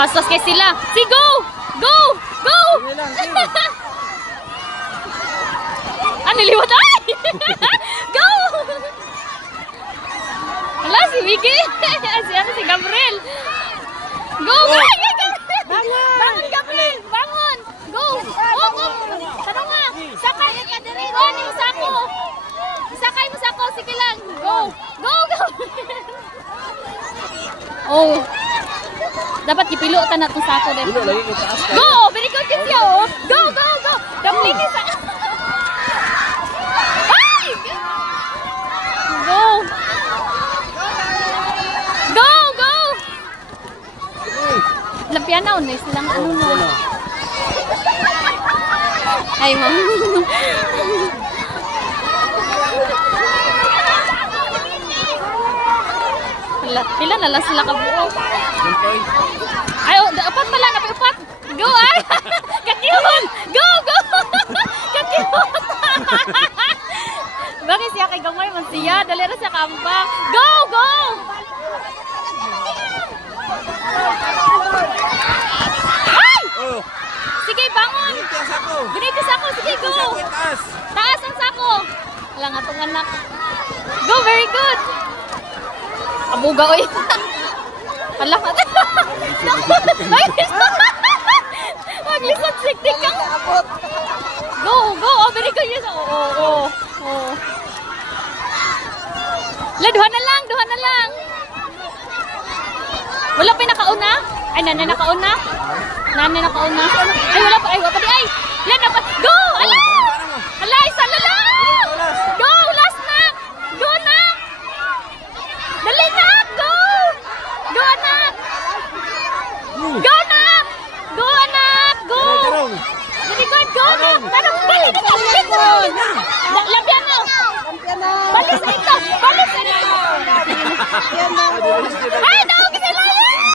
Bastos kay sila. Si go! Go! Go! Niliwat ay! Go! Hala, si Vicky. si Gabriel. Go! Ay! Bangon, Gabriel! Bangon! Go! Oh, go! Tanong nga! Sakay! Oh, ni mo sako! Sakay mo sako! Sige lang! Go! Go! Go! Oh! Dapat ipilutan na itong sako din. Go! Very good kids yo! Go! Go! Go! Damlini sa... Ay! Go! Go! Go! Lampian na unis lang ano mo. Ay mo. Pila na lang sila kabuo. Ay, upat pala, upat. Go ay! Kakihon! Go! Go! Kakihon! Bakit siya kay gamay man siya? Dali ra siya kamba. Go! Go! Ay! Sige, bangon! Bunitis ako! Sige, go! Taas ang sako! Wala nga itong anak. Go! Very good! Abuga, oy! Hala ka! Ay! Maglisod siktik ka! Go! Go! Oh, very good! Yes! Oh. Duha na lang! Duha na lang! Wala pa yung nakauna? Ay, nanay nakauna? Nanay nakauna? Ay, wala pa! Ay, wala pa di! Ay! Yan na pa! Go! Ala! Ala! Isa na lang! Go! Last na! Go na! Dali na! Go! Go, anak! Go, anak! Go, anak! Go! Very good! Go, anak! Tanong! Balik na! Balik mo! Labian mo! Balik sa ito! Balik sa ito! Ay!